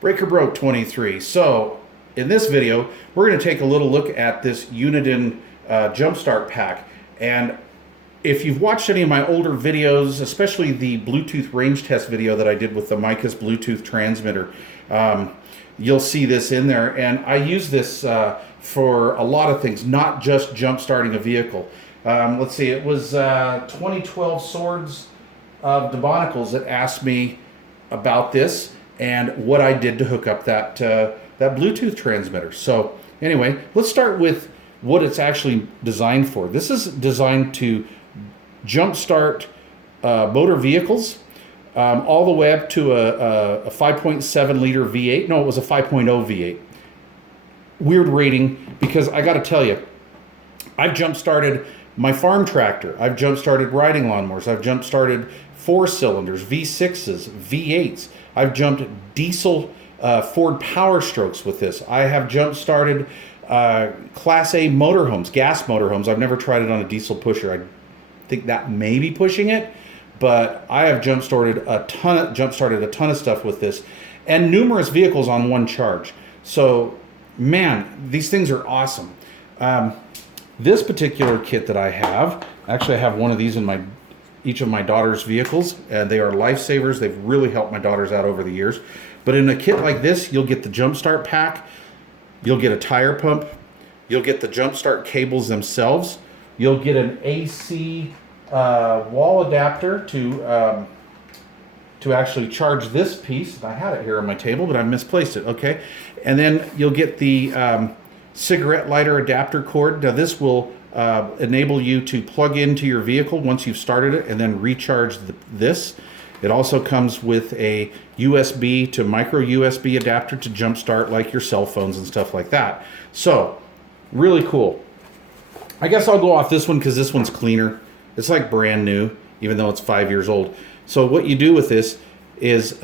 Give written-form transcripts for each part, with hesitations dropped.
Breaker Broke 23. So in this video, we're going to take a little look at this Uniden Jumpstart pack. And if you've watched any of my older videos, especially the Bluetooth range test video that I did with the Micus Bluetooth transmitter, you'll see this in there. And I use this for a lot of things, not just jump starting a vehicle. Let's see, it was 2012 Swords of Debonicles that asked me about this and what I did to hook up that Bluetooth transmitter. So anyway, let's start with what it's actually designed for. This is designed to jumpstart motor vehicles all the way up to a 5.7 liter V8. No, it was a 5.0 V8. Weird rating, because I got to tell you, I've jump-started my farm tractor. I've jump-started riding lawnmowers. I've jump-started 4-cylinders, V6s, V8s. I've jumped diesel Ford Power Strokes with this. I have jump-started Class A motorhomes, gas motorhomes. I've never tried it on a diesel pusher. I think that may be pushing it, but I have jump-started a ton of stuff with this, and numerous vehicles on one charge. So, man, these things are awesome. This particular kit that I have, actually I have one of these in each of my daughter's vehicles, and they are lifesavers. They've really helped my daughters out over the years. But in a kit like this, you'll get the Jumpstart pack, you'll get a tire pump, you'll get the Jumpstart cables themselves, you'll get an AC wall adapter to actually charge this piece. I had it here on my table, but I misplaced it. Okay, and then you'll get the cigarette lighter adapter cord. Now this will enable you to plug into your vehicle once you've started it and then recharge this. It also comes with a USB to micro USB adapter to jumpstart like your cell phones and stuff like that. So really cool. I guess I'll go off this one because this one's cleaner. It's like brand new, even though it's 5 years old. So what you do with this is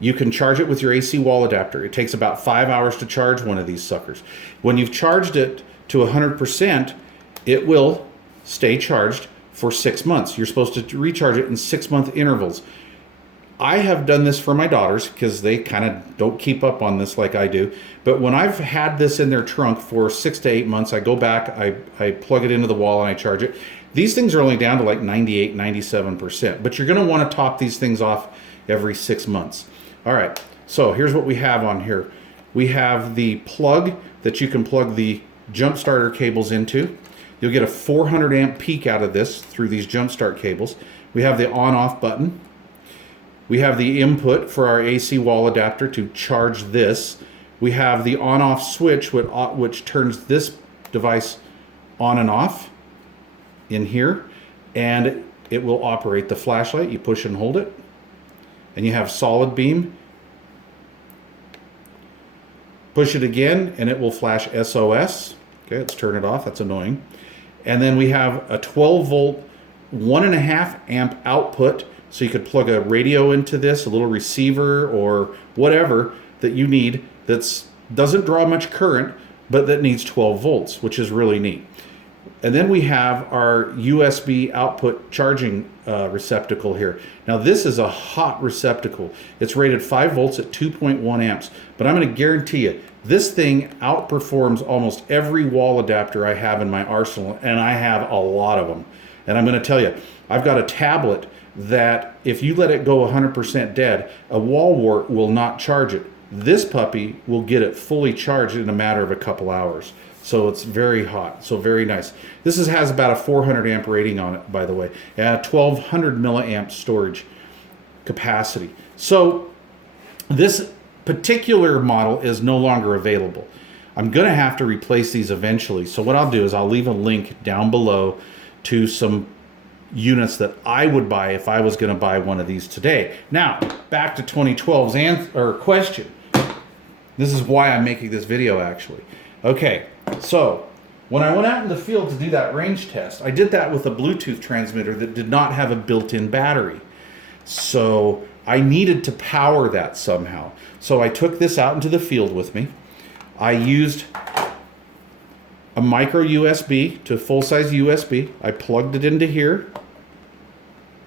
you can charge it with your AC wall adapter. It takes about 5 hours to charge one of these suckers. When you've charged it to 100%, it will stay charged for 6 months. You're supposed to recharge it in 6-month intervals. I have done this for my daughters because they kind of don't keep up on this like I do. But when I've had this in their trunk for 6 to 8 months, I go back, I plug it into the wall and I charge it. These things are only down to like 98, 97%. But you're going to want to top these things off every 6 months. All right, so here's what we have on here. We have the plug that you can plug the jump starter cables into. You'll get a 400 amp peak out of this through these jump start cables. We have the on-off button. We have the input for our AC wall adapter to charge this. We have the on-off switch which turns this device on and off in here, and it will operate the flashlight. You push and hold it, and you have solid beam. Push it again and it will flash SOS. Okay, let's turn it off. That's annoying. And then we have a 12 volt, 1.5 amp output. So you could plug a radio into this, a little receiver or whatever that you need that doesn't draw much current, but that needs 12 volts, which is really neat. And then we have our USB output charging receptacle here. Now this is a hot receptacle. It's rated 5 volts at 2.1 amps. But I'm going to guarantee you, this thing outperforms almost every wall adapter I have in my arsenal, and I have a lot of them. And I'm going to tell you, I've got a tablet that if you let it go 100% dead, a wall wart will not charge it. This puppy will get it fully charged in a matter of a couple hours. So it's very hot, so very nice. This has about a 400 amp rating on it, by the way, and 1200 milliamp storage capacity. So this particular model is no longer available. I'm going to have to replace these eventually. So what I'll do is I'll leave a link down below to some units that I would buy if I was going to buy one of these today. Now, back to 2012's question. This is why I'm making this video, actually. Okay, so when I went out in the field to do that range test, I did that with a Bluetooth transmitter that did not have a built-in battery. So I needed to power that somehow. So I took this out into the field with me. I used a micro USB to full-size USB. I plugged it into here.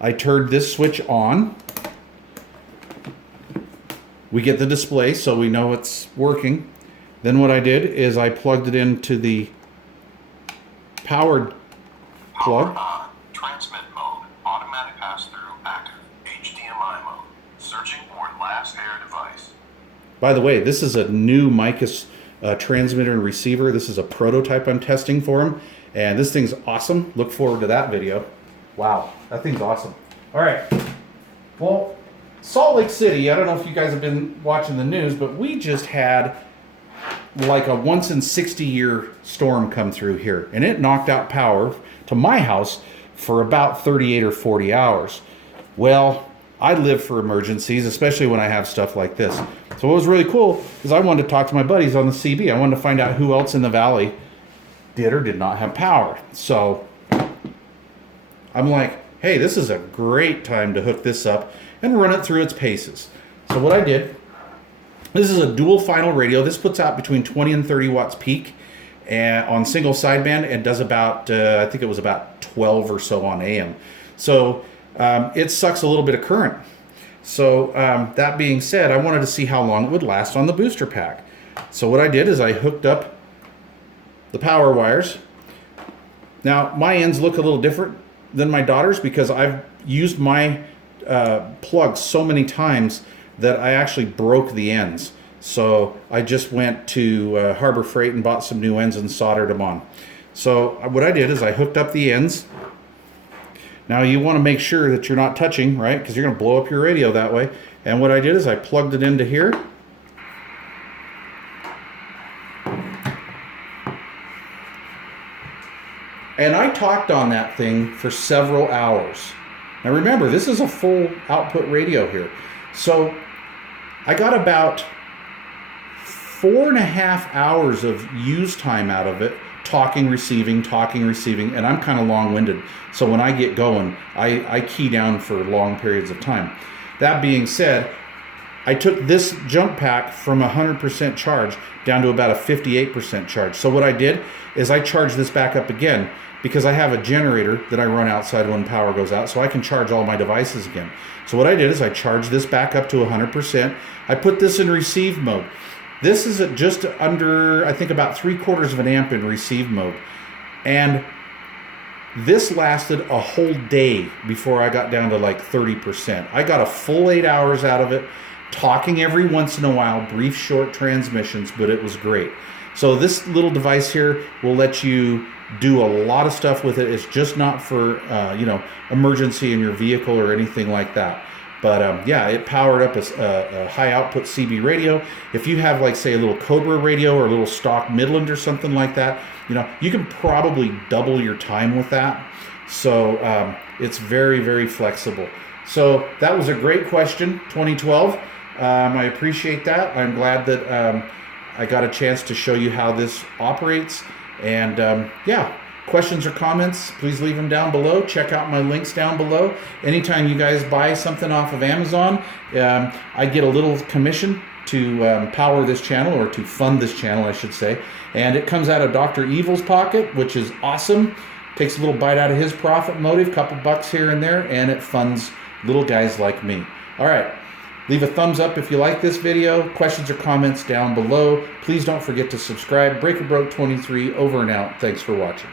I turned this switch on. We get the display so we know it's working. Then what I did is I plugged it into the powered plug. On. Transmit mode. Automatic pass-through active. HDMI mode. Searching for last air device. By the way, this is a new Micus transmitter and receiver. This is a prototype I'm testing for him. And this thing's awesome. Look forward to that video. Wow, that thing's awesome. All right. Well, Salt Lake City, I don't know if you guys have been watching the news, but we just had like a once in 60 year storm come through here, and it knocked out power to my house for about 38 or 40 hours. Well, I live for emergencies, especially when I have stuff like this. So what was really cool is I wanted to talk to my buddies on the CB. I wanted to find out who else in the valley did or did not have power. So I'm like, hey, this is a great time to hook this up and run it through its paces. So what I did, this is a dual final radio. This puts out between 20 and 30 watts peak and on single sideband, and does about, I think it was about 12 or so on AM. So it sucks a little bit of current. So that being said, I wanted to see how long it would last on the booster pack. So what I did is I hooked up the power wires. Now my ends look a little different than my daughter's because I've used my plug so many times that I actually broke the ends. So I just went to Harbor Freight and bought some new ends and soldered them on. So what I did is I hooked up the ends. Now you want to make sure that you're not touching, right? Because you're going to blow up your radio that way. And what I did is I plugged it into here. And I talked on that thing for several hours. Now remember, this is a full output radio here. So I got about 4.5 hours of use time out of it, talking, receiving, and I'm kind of long-winded. So when I get going, I key down for long periods of time. That being said, I took this jump pack from 100% charge down to about a 58% charge. So what I did is I charged this back up again, because I have a generator that I run outside when power goes out, so I can charge all my devices again. So what I did is I charged this back up to 100%. I put this in receive mode. This is at just under, I think, about 3/4 of an amp in receive mode. And this lasted a whole day before I got down to like 30%. I got a full 8 hours out of it, talking every once in a while, brief short transmissions, but it was great. So this little device here will let you do a lot of stuff with it. It's just not for emergency in your vehicle or anything like that. But yeah, it powered up a high output CB radio. If you have, like, say, a little Cobra radio or a little stock Midland or something like that, you can probably double your time with that. So it's very, very flexible. So that was a great question, 2012. I appreciate that. I'm glad that I got a chance to show you how this operates. And yeah, questions or comments, please leave them down below. Check out my links down below. Anytime you guys buy something off of Amazon, I get a little commission to power this channel, or to fund this channel, I should say. And it comes out of Dr. Evil's pocket, which is awesome. Takes a little bite out of his profit motive, couple bucks here and there, and it funds little guys like me. All right. Leave a thumbs up if you like this video. Questions or comments down below. Please don't forget to subscribe. Breaker Broke 23 over and out. Thanks for watching.